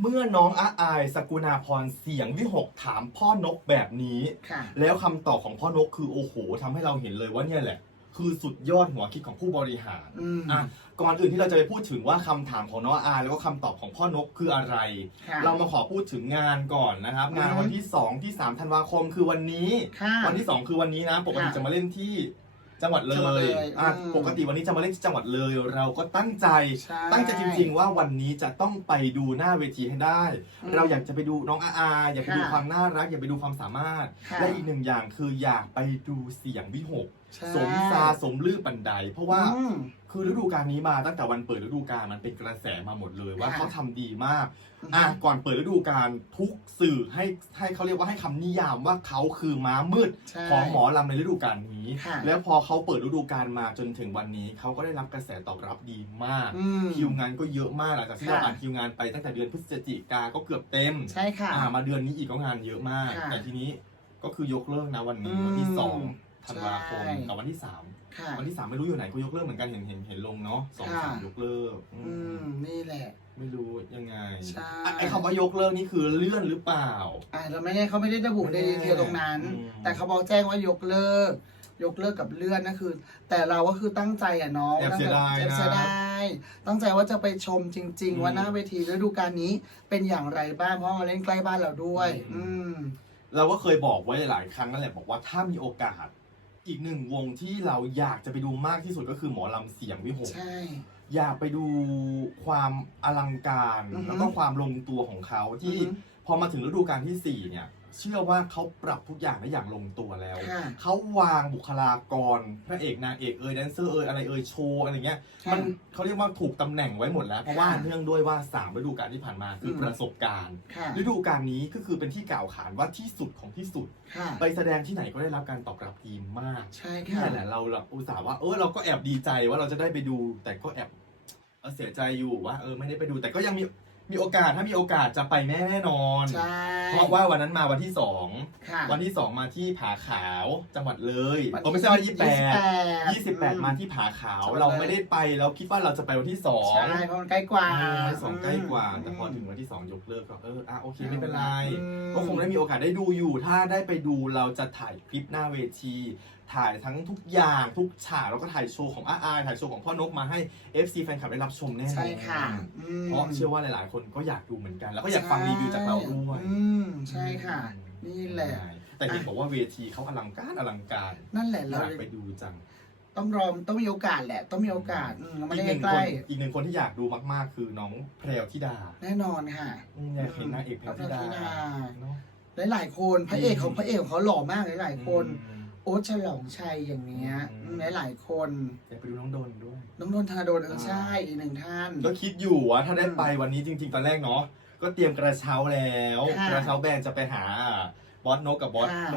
เมื่อน้องอาอายสกุณาพรเสียงวิหกถามพ่อนกแบบนี้ ค่ะ แล้วคำตอบของพ่อนกคือโอ้โหทำให้เราเห็นเลยว่าเนี่ยแหละ คือสุดยอดหัวคิดของผู้บริหาร อืม อะก่อนอื่นที่เราจะไปพูดถึงว่าคำถามของน้องอาแล้วก็คำตอบของพ่อนกคืออะไร ค่ะ เรามาขอพูดถึงงานก่อนนะครับ งานอืมวันที่ 2 ที่ 3 ธันวาคมคือวันนี้ ค่ะ วันที่ 2 คือวันนี้นะปกติค่ะ จะมาเล่นที่ จังหวัดเลจังหวัดยเลยอะอืมปกติวันนี้จะมาเล่นที่จังหวัดเลย เราก็ตั้งใจ ใช่ตั้งใจจริงๆว่าวันนี้จะต้องไปดูหน้าเวทีให้ได้ อืมเราอยากจะไปดูน้องอาอา อยากไปดูค่ะความน่ารัก อยากไปดูความสามารถ ค่ะ และอีกหนึ่งอย่างคืออยากไปดูเสียงวิหก ใช่สมซาสมลือบันได เพราะว่าอืม คือฤดูกาลนี้มาตั้งแต่วันเปิดฤดูกาลมันเป็นกระแสมาหมดเลยว่าค่ะ เขาทำดีมากอะก่อนเปิดฤดูกาลทุกสื่อให้ให้เขาเรียกว่าให้คำนิยามว่าเขาคือม้ามืด ใช่ ของหมอลำในฤดูกาลนี้ ค่ะ แล้วพอเขาเปิดฤดูกาลมาจนถึงวันนี้เขาก็ได้รับกระแสตอบรับดีมาก อืม คิวงานก็เยอะมากหลังจากที่เราค่ะ อ่านคิวงานไปตั้งแต่เดือนพฤศจิกาก็เกือบเต็มใช่ค่ะ อ่ามาเดือนนี้อีกก็งานเยอะมาก ค่ะแต่ทีนี้ก็คือยกเลิกนะวันนี้อืมวันที่สองธันวาคมใช่ กับวันที่สาม ค่ะ วันที่สามไม่รู้อยู่ไหนก็ยกเลิกเหมือนกันเห็นเห็นเห็นลงเนาะสองค่ะสามยกเลิกอือืมมนี่แหละ ไม่รู้ยังไงใช่ อะไอ้คำว่ายกเลิกนี่คือเลื่อนหรือเปล่า อ่าเราไม่ได้เขาไม่ได้ระบุในดีเทลตรงนั้น อืม แต่เขาบอกแจ้งว่ายกเลิก ยกเลิกกับเลื่อนนั่นคือ แต่เราก็คือตั้งใจอะน้องแอบเสียดายแอบนะเสียดายตั้งใจว่าจะไปชมจริง อืมๆ ว่าหน้าเวทีฤดูกาลนี้เป็นอย่างไรบ้างเพราะว่ามาเล่นใกล้บ้านเราด้วย อือืมมเราก็เคยบอกไว้หลายครั้งนั่นแหละบอกว่าถ้ามีโอกาส อีกหนึ่งวงที่เราอยากจะไปดูมากที่สุดก็คือหมอลำเสียงวิหก ใช่ อยากไปดูความอลังการ อือฮึแล้วก็ความลงตัวของเขาที่อือฮึ พอมาถึงฤดูกาลที่สี่เนี่ย เชื่อว่าเขาปรับทุกอย่างได้อย่างลงตัวแล้ว ค่ะ เขาวางบุคลากรพระเอกนางเอกเอยแดนเซอร์เอยอะไรเอยโชว์อะไรเงี้ยค่ะมันเขาเรียกว่าถูกตำแหน่งไว้หมดแล้ว เพราะว่าค่ะเนื่องด้วยว่าสามฤดูกาลที่ผ่านมาคืออม ประสบการณ์ ค่ะ ฤดูกาลนี้ก็คือเป็นที่กล่าวขานว่าที่สุดของที่สุด ค่ะ ไปแสดงที่ไหนก็ได้รับการตอบรับดีมากใช่นี่ค่ะแหละเราเราอุตส่าห์ว่าเออเราก็แอบดีใจว่าเราจะได้ไปดู แต่ก็แอบเออเสียใจอยู่ว่าเออไม่ได้ไปดู แต่ก็ยังมี มีโอกาสถ้ามีโอกาสจะไปแน่แน่นอน ใช่ เพราะว่าวันนั้นมาวันที่สองค่ะ วันที่สองมาที่ผาขาวจังหวัดเลยวันที่ก็ไม่ใช่วันที่แปด28ยี่สิบแปดอืมมาที่ผาขาว จังหวัดเลย เราไม่ได้ไปเราคิดว่าเราจะไปวันที่สองใช่เพราะมันใกล้กว่าเออวันที่สองใกล้กว่ามแต่พอถึงวันที่สองยกเลิกก็เอออะโอเคไม่เป็นไร อืม ก็คงได้มีโอกาสได้ดูอยู่ ถ้าได้ไปดูเราจะถ่ายคลิปหน้าเวที ถ่ายทั้งทุกอย่างทุกฉากแล้วก็ถ่ายโชว์ของอาอาถ่ายโชว์ของพ่อนกมาให้ FC แฟนคลับได้รับชมแน่นอนใช่ค่ะอืม เพราะเชื่อว่าหลายๆ คนก็อยากดูเหมือนกัน แล้วก็อยากฟังรีวิวจากเราด้วยอืมใช่ค่ะ นี่แหละ แต่เห็นบอกว่าเวทีเขาอลังการอลังการ นั่นแหละอเรายากไปดูจัง ต้องรอต้องมีโอกาสแหละ ต้องมีโอกาสอืมเราไม่อีกหได้นึ่งใกคล้นอีกหนึ่งคนที่อยากดูมาก ๆ คือน้องแพรวธิดา แน่นอนค่ะอืมอยากเห็นนางเอกแพรวธิดาแพรวธิดาเนอะหลายๆคนพระเอกของอืมพระเอกของเขาหล่อมากหลายๆคนอืม โอ๊ตฉลองชัยอย่างเนี้ยอืมอืมหลายๆคนอยากไปดูน้องโดนด้วย น้องนนทนาโดนเออใช่อีกหนึ่งท่าน ก็คิดอยู่ว่าถ้าได้อืมไปวันนี้จริง ๆ ตอนแรกเนาะก็เตรียมกระเช้าแล้ว ค่ะกระเช้าแบรนด์จะไปหาบอสโนกกับบอสค่ะโน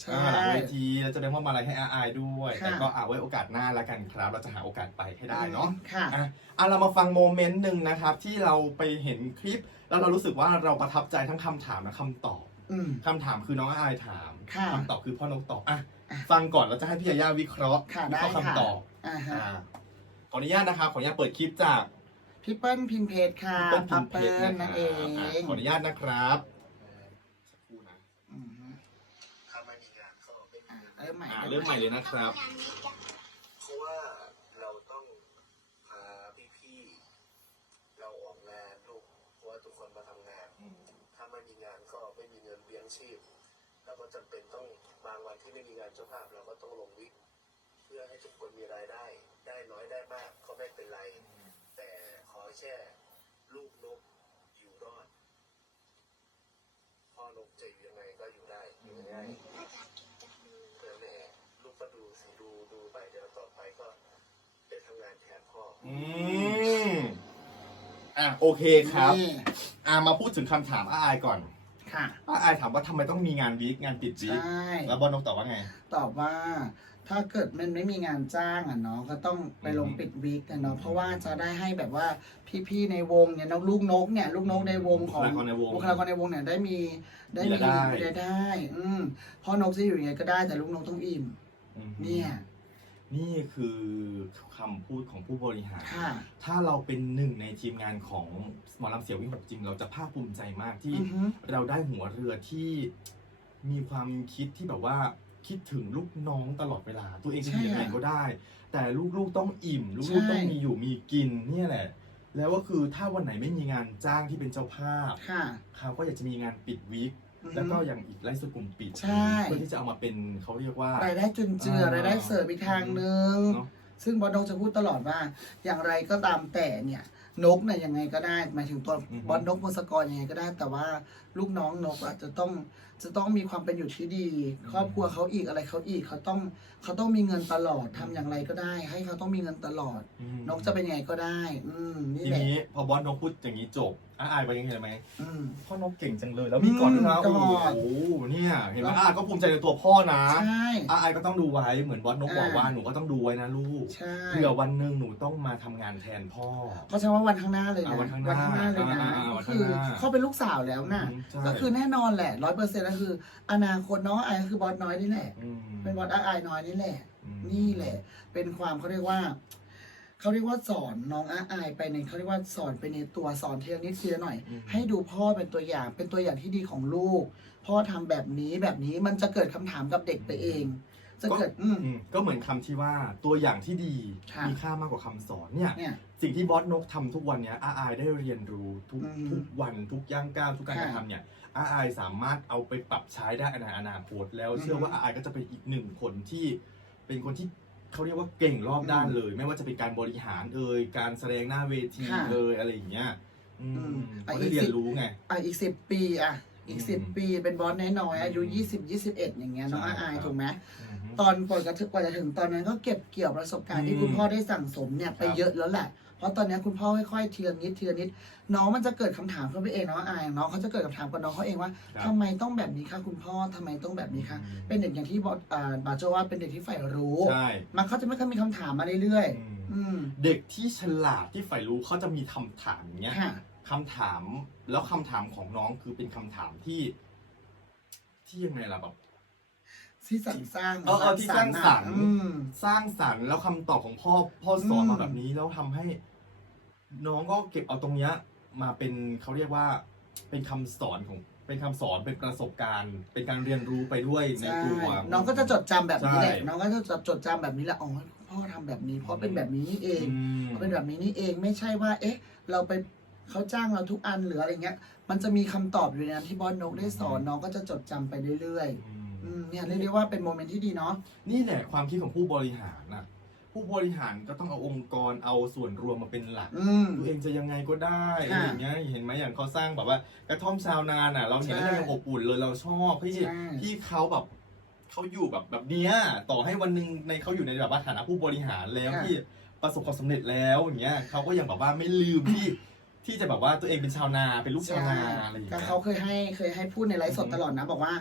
ใช่อ่าหลังเวทีแล้วจะได้มอบมาอะไรให้อาอายด้วย ค่ะ แต่ก็เอาไว้โอกาสหน้าละกันครับ เราจะหาโอกาสไปให้ได้เนาะ ค่ะ อะอะเรามาฟังโมเมนต์หนึ่งนะครับ ที่เราไปเห็นคลิป แล้วเรารู้สึกว่าเราประทับใจทั้งคำถามและคำตอบอืม คำถามคือน้องอาอายถามค่ะ คำตอบคือพ่อนกตอบอะอะ ฟังก่อนเราจะให้พี่ยาย่าวิเคราะห์ค่ะวิเคราะห์ได้ค่ะคำตอบอ่าฮะอ่าขออนุญาตนะครับขออนุญาตเปิดคลิปจากพี่เปิ้ลพิมเพจค่ะต้นพิพัมบพ์เพเปิ้ชรลนะนั่นคเอรับงอะขออนุญาตนะครับสักครู่นะอืมฮึถ้าไม่มีงานก็ไม่มีอะเงินเริ่มใหม่อ่าเริ่มใหม่เลยนะครับ เพราะว่าเราต้องพาพี่ๆเราออกงานลูกเพราะว่าทุกคนมาทำงาน ถ้าไม่มีงานก็ไม่มีเงินเลี้ยงชีพ เราก็จำเป็นต้องบางวันที่ไม่มีงานเจ้าภาพเราก็ต้องลงวิก เพื่อให้ทุกคนมีรายได้ ได้น้อยได้มากก็ไม่เป็นไร แต่ขอแค่ลูกนกอยู่รอดพ่อนกจะอยู่ยังไงก็อยู่ได้อยู่ง่ายเพื่อแม่ลูกก็ดูสิดูดูไปเดี๋ยวต่อไปก็ได้ทำงานแทนพ่ออืมอะโอเคครับ นี่อ่ามาพูดถึงคำถามอาอายก่อน ค่ะอาอายถามว่าทำไมต้องมีงานวีคงานปิดวีใช่คแล้วบอลนกตอบว่าไง ตอบว่าถ้าเกิดมันไม่มีงานจ้างอะเนาะก็ต้องไปลงปิดวีคกันเนาะเพราะว่าจะได้ให้แบบว่าพี่ๆในวงเนี่ยนกลูกนกเนี่ยลูกนกในวงของบุคลากรในวงบุคลากรในวงเนี่ยได้มีได้มีมีรายได้รายได้ อืมพ่อนกจะอยู่ยังไงก็ได้แต่ลูกนกต้องอิ่ม อืมเนี่ย นี่คือคำพูดของผู้บริหาร ค่ะ ถ้าเราเป็นหนึ่งในทีมงานของหมอลำเสียววิ่งแบบจริง เราจะภาคภูมิใจมากที่ อือฮึ เราได้หัวเรือที่มีความคิดที่แบบว่าคิดถึงลูกน้องตลอดเวลา ตัวเองจะอยู่ยังไงก็ได้ แต่ลูกๆต้องอิ่มลูกๆต้องมีอยู่มีกินเนี่ยแหละ แล้วก็คือถ้าวันไหนไม่มีงานจ้างที่เป็นเจ้าภาพค่ะ เขาก็อยากจะมีงานปิดวิกอือฮึ แล้วก็อย่างอีกไลฟ์สดกลุ่มปิดใช่ เพื่อที่จะเอามาเป็นเขาเรียกว่ารายได้จุนเจืออ่ารายได้เสริมอีกทางหนึ่งเนอะซึ่งบอสนกจะพูดตลอดว่า อย่างไรก็ตามแต่เนี่ย นกเนี่ยยังไงก็ได้หมายถึงตัวอือฮึ บอสนกมนสกรยังไงก็ได้ แต่ว่าลูกน้องนกอาจจะต้องจะต้องมีความเป็นอยู่ที่ดี ครอบครัวเขาอีกอะไรเขาอีกเขาต้องเขาต้องมีเงินตลอดทำอย่างไรก็ได้ ให้เขาต้องมีเงินตลอด อืมนกจะเป็นยังไงก็ได้ อืมนี่ทีแหละ นี้พอบอสนกพูดอย่างนี้จบ อาอายไปยังไงไหมอืม พ่อนกเก่งจังเลย แล้วมีก่อนด้วยนะอืโอ้มโหก่อน เนี่ยเห็นไหมแล้วอาก็ภูมิใจในตัวพ่อนะใช่ อาอายก็ต้องดูไว้เหมือนบอสนกบอกอ่าว่าหนูก็ต้องดูไว้นะลูกใช่เผื่อวันหนึ่งหนูต้องมาทำงานแทนพ่อ เพราะฉะนั้นว่าวันข้างหน้าเลยนะอ่าวันข้างหน้าเลยนะอ่าอ่าอ่าก็วันคือข้างหน้า เขาเป็นลูกสาวแล้วน่ะอืมใช่ก็คือแน่นอนแหละร้อยเปอร์เซ็นต์ก็คือ อนาคตน้องไอายก็คือบอสน้อยนี่แหละ มเป็นบอสอาไอายน้อยนี่แหละอืมนี่แหละ เป็นความเขาเรียกว่า เขาเรียกว่าสอนน้องอาอายไปในเขาเรียกว่าสอนไปในตัวสอนทีละนิดทีละหน่อย อืม ให้ดูพ่อเป็นตัวอย่างเป็นตัวอย่างที่ดีของลูก พ่อทำแบบนี้แบบนี้มันจะเกิดคำถามกับเด็กไปเอง จะเกิดอืม อืมก็เหมือนคำที่ว่าตัวอย่างที่ดีค่ะ มีค่ามากกว่าคำสอนเนี่ย เนี่ย สิ่งที่บอสนกทำทุกวันเนี้ยอาอายได้เรียนรู้ทุกอืมทุกวันทุกย่างก้าวทุกการกระค่ะทำเนี่ยอาอายสามารถเอาไปปรับใช้ได้ในอนาคตแล้วอืม เชื่อว่าอาอายก็จะเป็นอีกหนึ่งคนที่เป็นคนที่ เขาเรียกว่าเก่งรอบด้านอืมเลย ไม่ว่าจะเป็นการบริหารเอ่ยการแสดงหน้าเวทีค่ะเอ่ยอะไรอย่างเงี้ยอือืมมเขาได้เรียนรู้ไง อะอีกสิบปีอะอีกอืมสิบปีเป็นบอสน้อยๆอายุอืมยี่สิบยี่สิบเอ็ดอย่างเงี้ยน้องใช่อาอายครับ ถูกไหมอืม ตอนกว่าจะถึงกว่าจะถึงตอนนั้นก็เก็บเกี่ยวประสบการณ์ที่อืมคุณพ่อได้สั่งสมเนี่ยไปครับ เยอะแล้วแหละ เพราะตอนนี้คุณพ่อค่อยๆทีละนิดทีละนิด น้องมันจะเกิดคำถามขึ้นไปเองน้องอายน้องเขาจะเกิดคำถามกับน้องเขาเองว่าครับทำไมต้องแบบนี้คะคุณพ่อทำไมต้องแบบนี้คะอืมเป็นเด็กอย่างที่บอสอ่าบาโจว่าเป็นเด็กที่ใฝ่รู้ใช่มันเขาจะไม่ค่อยมีคำถามมาเรื่อยอืมๆอืมเด็กที่ฉลาดที่ใฝ่รู้เขาจะมีคำถามอย่างเงี้ยค่ะคำถามแล้วคำถามของน้องคือเป็นคำถามที่ ที่ยังไงล่ะแบบ ที่สรรสร้างเออเออที่สร้างสรรค์ อืม สร้างสรรค์แล้วคำตอบของพ่อพ่อสอนอืม มาแบบนี้แล้วทำให้ น้องก็เก็บเอาตรงเนี้ย มาเป็นเขาเรียกว่า เป็นคำสอนของ เป็นคำสอนเป็นประสบการณ์ เป็นการเรียนรู้ไปด้วยในใช่ตัว น้องก็จะจดจำแบบนี้แหละใช่ น้องก็จะจดจำแบบนี้แหละอ๋อพ่อทำแบบนี้เพราะเป็นแบบนี้นี่เองอืมเป็นแบบนี้นี่เองไม่ใช่ว่า เอ๊ะ เราไปเขาจ้างเราทุกอันหรืออะไรเงี้ย มันจะมีคำตอบอยู่ในนั้นที่บอสนกได้สอนน้องก็จะจดจำไปเรื่อยๆอืมอืม เนี่ยเรียกได้ว่าเป็นโมเมนต์ที่ดีเนาะ นี่แหละความคิดของผู้บริหารนะผู้บริหารก็ต้องเอาองค์กรเอาส่วนรวมมาเป็นหลัก อืม ตัวเองจะยังไงก็ได้อะไรค่ะอย่างเงี้ยเห็นไหมอย่างเขาสร้างแบบว่ากระท่อมชาวนาน่ะ เราเห็นแล้วใช่ยังอบอุ่นเลยเราชอบที่ใช่ ที่เขาแบบเขาอยู่แบบแบบเนี้ยต่อให้วันหนึ่งในเขาอยู่ในแบบว่าฐานะผู้บริหารแล้วค่ะที่ประสบความสำเร็จแล้วอย่างเงี้ยเขาก็ยังแบบว่าไม่ลืมที่ที่จะแบบว่าตัวเองเป็นชาวนาเป็นลูกชาวนาอะไรอย่างก็เงี้ย เขาเคยให้เคยให้พูดในไลฟ์สดอืมตลอดนะ บอกว่า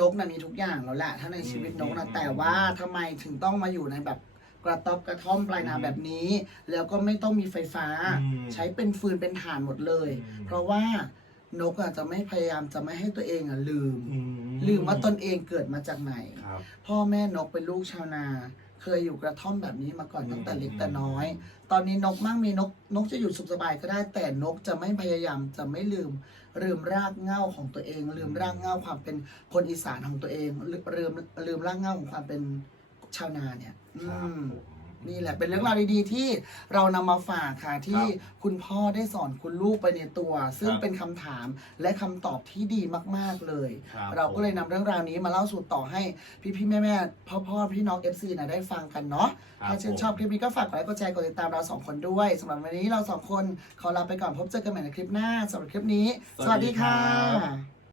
นกน่ะมีทุกอย่างแล้วแหละถ้าในชีวิตนกนะอืมแต่ว่าทำไมถึงต้องมาอยู่ในแบบกระต๊อบกระท่อมปลายนาอืมแบบนี้ แล้วก็ไม่ต้องมีไฟฟ้า อืมใช้เป็นฟืนเป็นถ่านหมดเลย อืม เพราะว่านกอะจะไม่พยายามจะไม่ให้ตัวเองอะลืม อืลืมว่าตนเองเกิดมาจากไหน ครับ พ่อแม่นกเป็นลูกชาวนา เคยอยู่กระท่อมแบบนี้มาก่อนอืมตั้งแต่เล็กแต่น้อย ตอนนี้นกมั่งมีนกนกจะอยู่สุขสบายก็ได้ แต่นกจะไม่พยายามจะไม่ลืมลืมรากเหง้าของตัวเอง ลืมรากเหง้าความเป็นคนอีสานของตัวเองลืมลืมลืมรากเหง้าของความเป็นชาวนาเนี่ย อืครับมผม นี่แหละเป็นเรื่องราวดีๆที่เรานำมาฝากค่ะที่คุณพ่อได้สอนคุณลูกไปในตัว ซึ่งครับเป็นคำถามและคำตอบที่ดีมากๆเลย ครับเราก็เลยนำเรื่องราวนี้มาเล่าสู่ต่อให้พี่ๆแม่ๆพ่อๆพี่น้อง FC นะได้ฟังกันเนาะครับถ้าชื่นชอบคลิปนี้ก็ฝากกดไลค์กดแชร์กดติดตามเราสองคนด้วยสำหรับวันนี้เราสองคนขอลาไปก่อนพบเจอกันใหม่ในคลิปหน้าสำหรับคลิปนี้ สวัสดีค่ะ